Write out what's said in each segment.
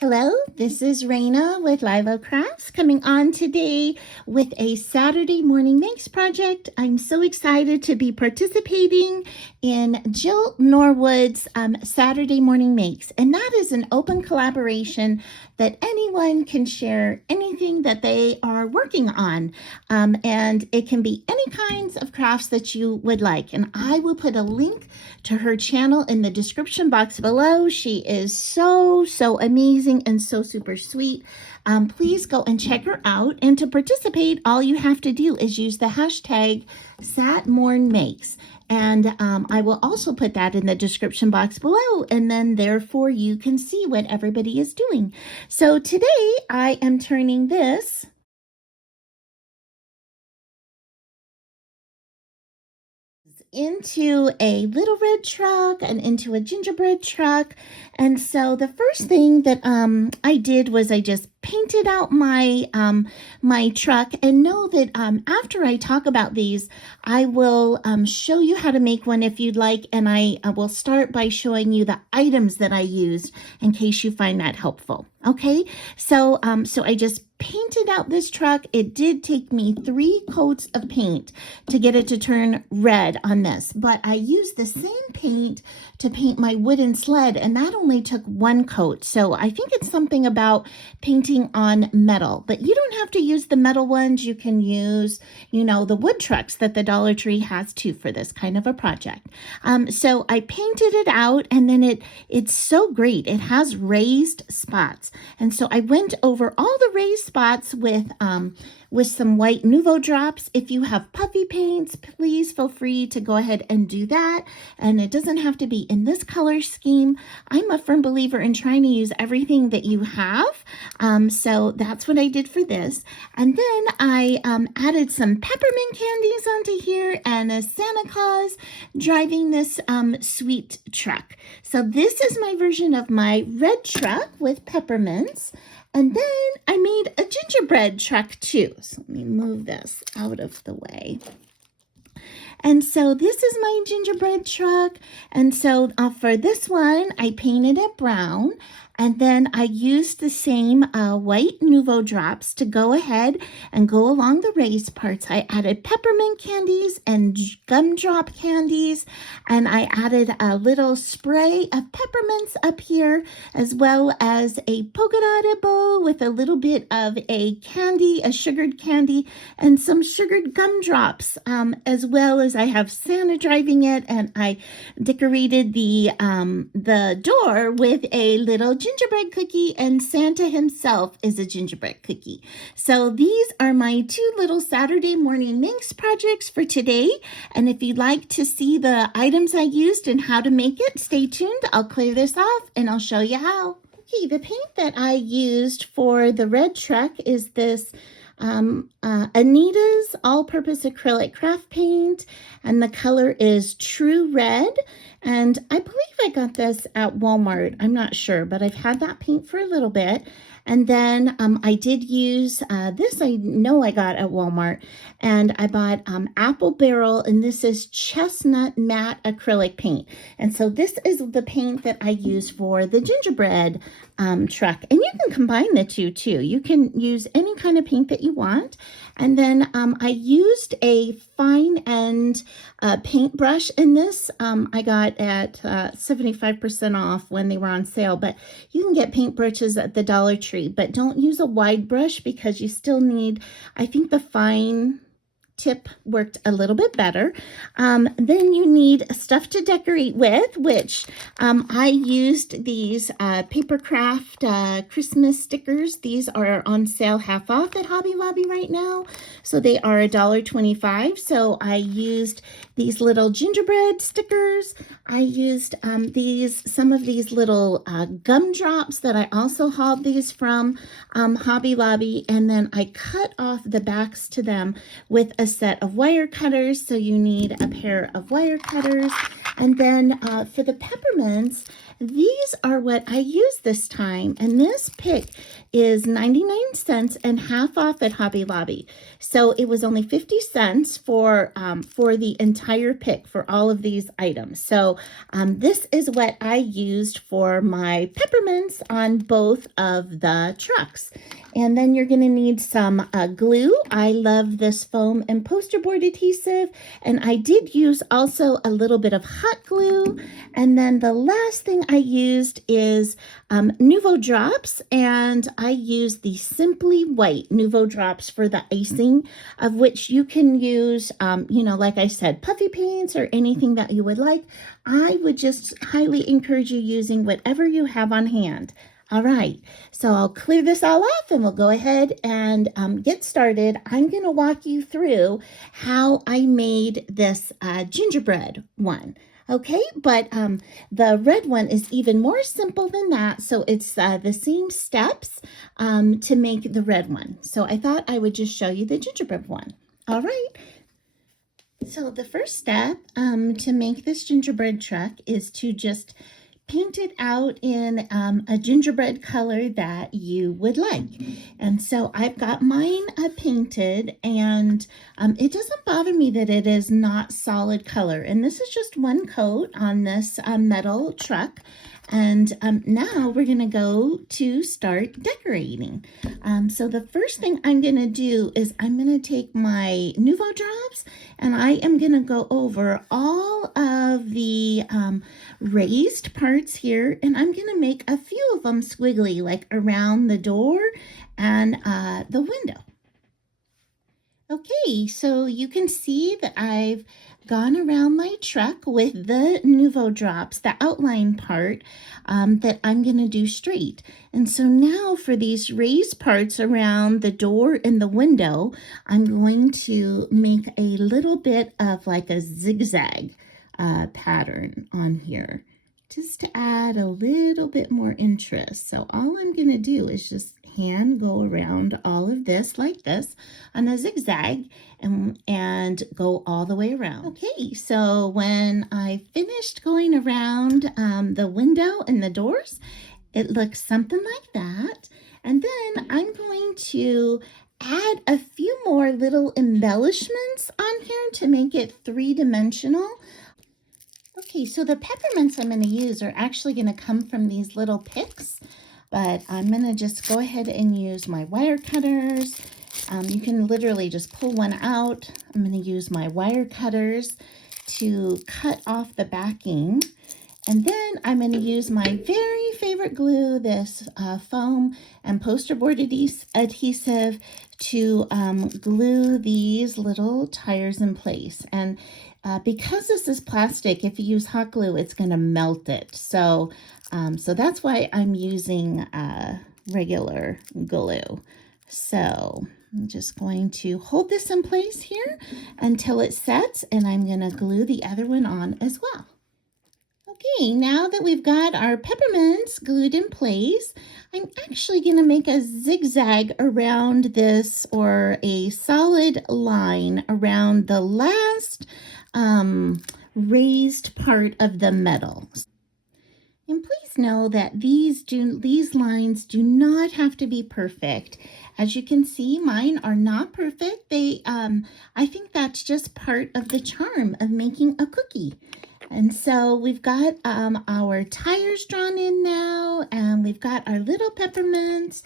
Hello, this is Raina with LYLO Crafts coming on today with a Saturday morning makes project. I'm so excited to be participating in Jill Norwood's Saturday morning makes, and that is an open collaboration that anyone can share anything that they are working on, and it can be any kinds of crafts that you would like, and I will put a link to her channel in the description box below. She is so amazing and so super sweet. Please go and check her out, and to participate all you have to do is use the hashtag #SatMornMakes, and I will also put that in the description box below, and then therefore you can see what everybody is doing. So today I am turning this into a little red truck and into a gingerbread truck. And so the first thing that I did was I just painted out my my truck, and know that after I talk about these, I will show you how to make one if you'd like, and I will start by showing you the items that I used in case you find that helpful. Okay, so I just painted out this truck. It did take me 3 coats of paint to get it to turn red on this, but I used the same paint to paint my wooden sled, and that only took 1 coat. So I think it's something about painting on metal, but you don't have to use the metal ones. You can use, you know, the wood trucks that the Dollar Tree has too for this kind of a project. So I painted it out, and then it's so great. It has raised spots, and so I went over all the raised spots with some white Nouveau drops. If you have puffy paints, please feel free to go ahead and do that. And it doesn't have to be in this color scheme. I'm a firm believer in trying to use everything that you have. So that's what I did for this. And then I added some peppermint candies onto here, and a Santa Claus driving this sweet truck. So this is my version of my red truck with peppermints. And then I made a gingerbread truck too. So let me move this out of the way. And so this is my gingerbread truck. And so for this one, I painted it brown. And then I used the same white Nouveau drops to go ahead and go along the raised parts. I added peppermint candies and gumdrop candies, and I added a little spray of peppermints up here, as well as a polka dotted bow with a little bit of a candy, a sugared candy, and some sugared gumdrops, as well as I have Santa driving it, and I decorated the door with a little gingerbread cookie, and Santa himself is a gingerbread cookie. So these are my 2 little Saturday morning makes projects for today. And if you'd like to see the items I used and how to make it, stay tuned. I'll clear this off and I'll show you how. Okay, the paint that I used for the red truck is this Anita's all-purpose acrylic craft paint, and the color is True Red, and I believe I got this at Walmart. I'm not sure, but I've had that paint for a little bit. And then I did use this, I know I got at Walmart, and I bought Apple Barrel, and this is Chestnut Matte Acrylic Paint. And so this is the paint that I use for the gingerbread truck. And you can combine the two too. You can use any kind of paint that you want. And then I used a fine end paintbrush in this. I got at 75% off when they were on sale, but you can get paintbrushes at the Dollar Tree, but don't use a wide brush because you still need, I think the fine tip worked a little bit better. Then you need stuff to decorate with, which I used these Papercraft Christmas stickers. These are on sale half off at Hobby Lobby right now, so they are $1.25. So I used these little gingerbread stickers. I used some of these little gumdrops that I also hauled these from Hobby Lobby, and then I cut off the backs to them with a set of wire cutters. So you need a pair of wire cutters. And then for the peppermints, these are what I used this time, and this pick is 99 cents and half off at Hobby Lobby. So it was only 50 cents for the entire pick for all of these items. So this is what I used for my peppermints on both of the trucks. And then you're going to need some glue. I love this foam and poster board adhesive, and I did use also a little bit of hot glue. And then the last thing I used is Nuvo drops, and I used the Simply White Nuvo drops for the icing, of which you can use, like I said, puffy paints or anything that you would like. I would just highly encourage you using whatever you have on hand. All right, so I'll clear this all off and we'll go ahead and get started. I'm going to walk you through how I made this gingerbread one. Okay, but the red one is even more simple than that. So it's the same steps to make the red one. So I thought I would just show you the gingerbread one. All right. So the first step to make this gingerbread truck is to just paint it out in a gingerbread color that you would like. And so I've got mine painted, and it doesn't bother me that it is not solid color. And this is just one coat on this metal truck. And now we're going to go to start decorating. So the first thing I'm going to do is I'm going to take my Nuvo drops, and I am going to go over all of the raised parts here, and I'm going to make a few of them squiggly, like around the door and the window. Okay, so you can see that I've gone around my truck with the Nuvo drops, the outline part that I'm going to do straight. And so now for these raised parts around the door and the window, I'm going to make a little bit of like a zigzag pattern on here, just to add a little bit more interest. So all I'm going to do is just hand go around all of this like this on a zigzag and go all the way around. Okay, so when I finished going around the window and the doors, it looks something like that. And then I'm going to add a few more little embellishments on here to make it three-dimensional. Okay, so the peppermints I'm going to use are actually going to come from these little picks, but I'm going to just go ahead and use my wire cutters. You can literally just pull one out. I'm going to use my wire cutters to cut off the backing. And then I'm going to use my very favorite glue, this foam and poster board adhesive, to glue these little tires in place. And because this is plastic, if you use hot glue, it's going to melt it. So that's why I'm using regular glue. So I'm just going to hold this in place here until it sets, and I'm going to glue the other one on as well. Okay, now that we've got our peppermints glued in place, I'm actually going to make a zigzag around this, or a solid line around the last raised part of the metal. And please know that these lines do not have to be perfect. As you can see, mine are not perfect. I think that's just part of the charm of making a cookie. And so we've got our tires drawn in now, and we've got our little peppermints.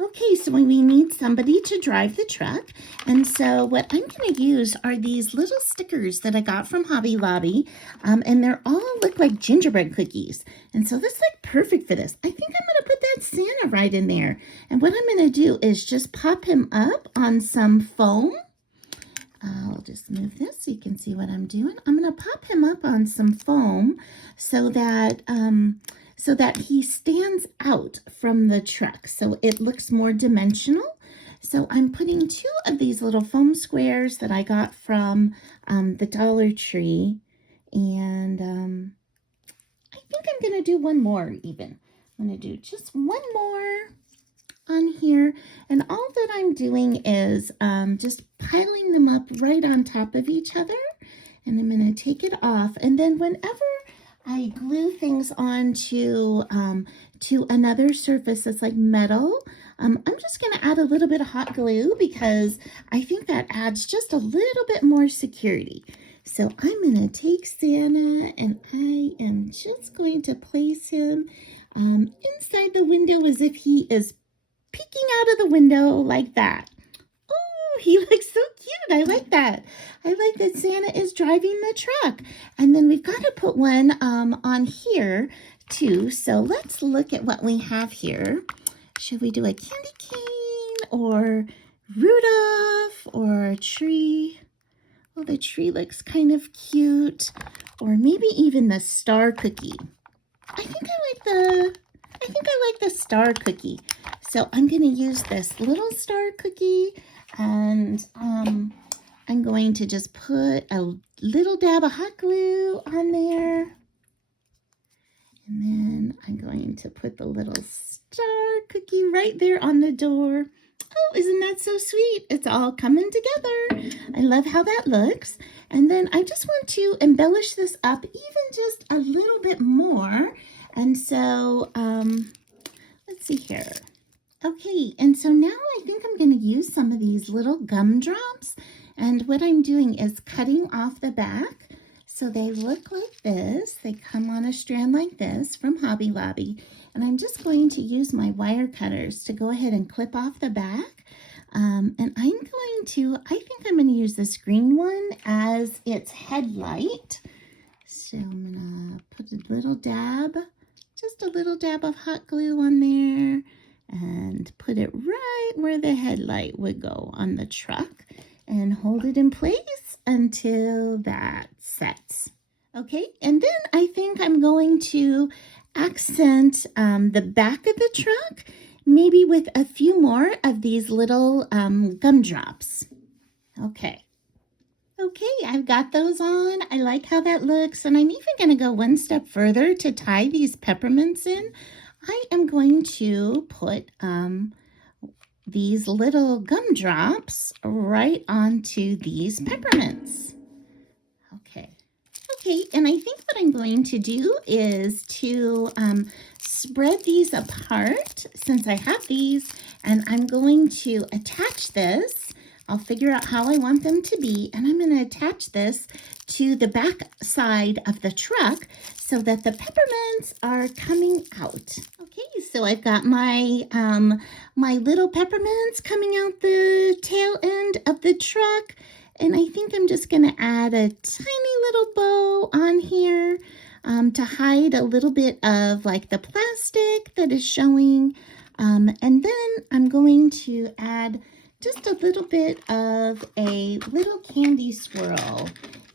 Okay, so we need somebody to drive the truck. And so what I'm going to use are these little stickers that I got from Hobby Lobby. And they're all look like gingerbread cookies. And so this is like perfect for this. I think I'm going to put that Santa right in there. And what I'm going to do is just pop him up on some foam. I'll just move this so you can see what I'm doing. I'm going to pop him up on some foam so that he stands out from the truck, so it looks more dimensional. So I'm putting 2 of these little foam squares that I got from the Dollar Tree, and I think I'm going to do one more even. I'm going to do just one more on here, and all that I'm doing is just piling them up right on top of each other, and I'm going to take it off, and then whenever I glue things onto to another surface that's like metal. I'm just going to add a little bit of hot glue because I think that adds just a little bit more security. So I'm going to take Santa and I am just going to place him inside the window as if he is peeking out of the window like that. Oh, he looks so cute. I like that. I like that Santa is driving the truck. And then we've got to put one on here too. So let's look at what we have here. Should we do a candy cane or Rudolph or a tree? Well, the tree looks kind of cute. Or maybe even the star cookie. I think I like the star cookie. So I'm going to use this little star cookie and I'm going to just put a little dab of hot glue on there. And then I'm going to put the little star cookie right there on the door. Oh, isn't that so sweet? It's all coming together. I love how that looks. And then I just want to embellish this up even just a little bit more. And so, let's see here. Okay, and so now I think I'm going to use some of these little gumdrops. And what I'm doing is cutting off the back. So they look like this. They come on a strand like this from Hobby Lobby. And I'm just going to use my wire cutters to go ahead and clip off the back. And I think I'm going to use this green one as its headlight. So I'm going to put a little dab, just a little dab of hot glue on there and put it right where the headlight would go on the truck and hold it in place until that sets. Okay, and then I think I'm going to accent the back of the truck, maybe with a few more of these little gumdrops. Okay, I've got those on. I like how that looks, and I'm even going to go one step further to tie these peppermints in. I am going to put these little gumdrops right onto these peppermints. Okay, and I think what I'm going to do is to spread these apart since I have these, and I'm going to attach this. I'll figure out how I want them to be, and I'm going to attach this to the back side of the truck so that the peppermints are coming out. Okay, so I've got my my little peppermints coming out the tail end of the truck. And I think I'm just going to add a tiny little bow on here to hide a little bit of like the plastic that is showing. And then I'm going to add just a little bit of a little candy swirl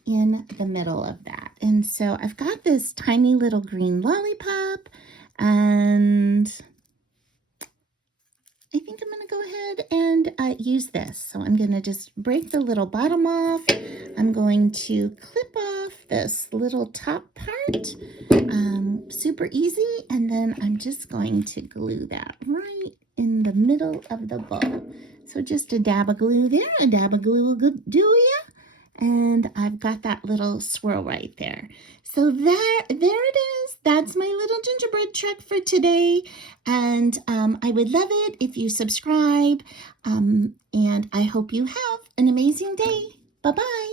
in the middle of that. And so I've got this tiny little green lollipop, and I think I'm going to go ahead and use this. So I'm going to just break the little bottom off. I'm going to clip off this little top part, super easy. And then I'm just going to glue that right in the middle of the bow. So just a dab of glue there. A dab of glue will do ya. And I've got that little swirl right there. So there it is. That's my little gingerbread truck for today. And I would love it if you subscribe. And I hope you have an amazing day. Bye-bye.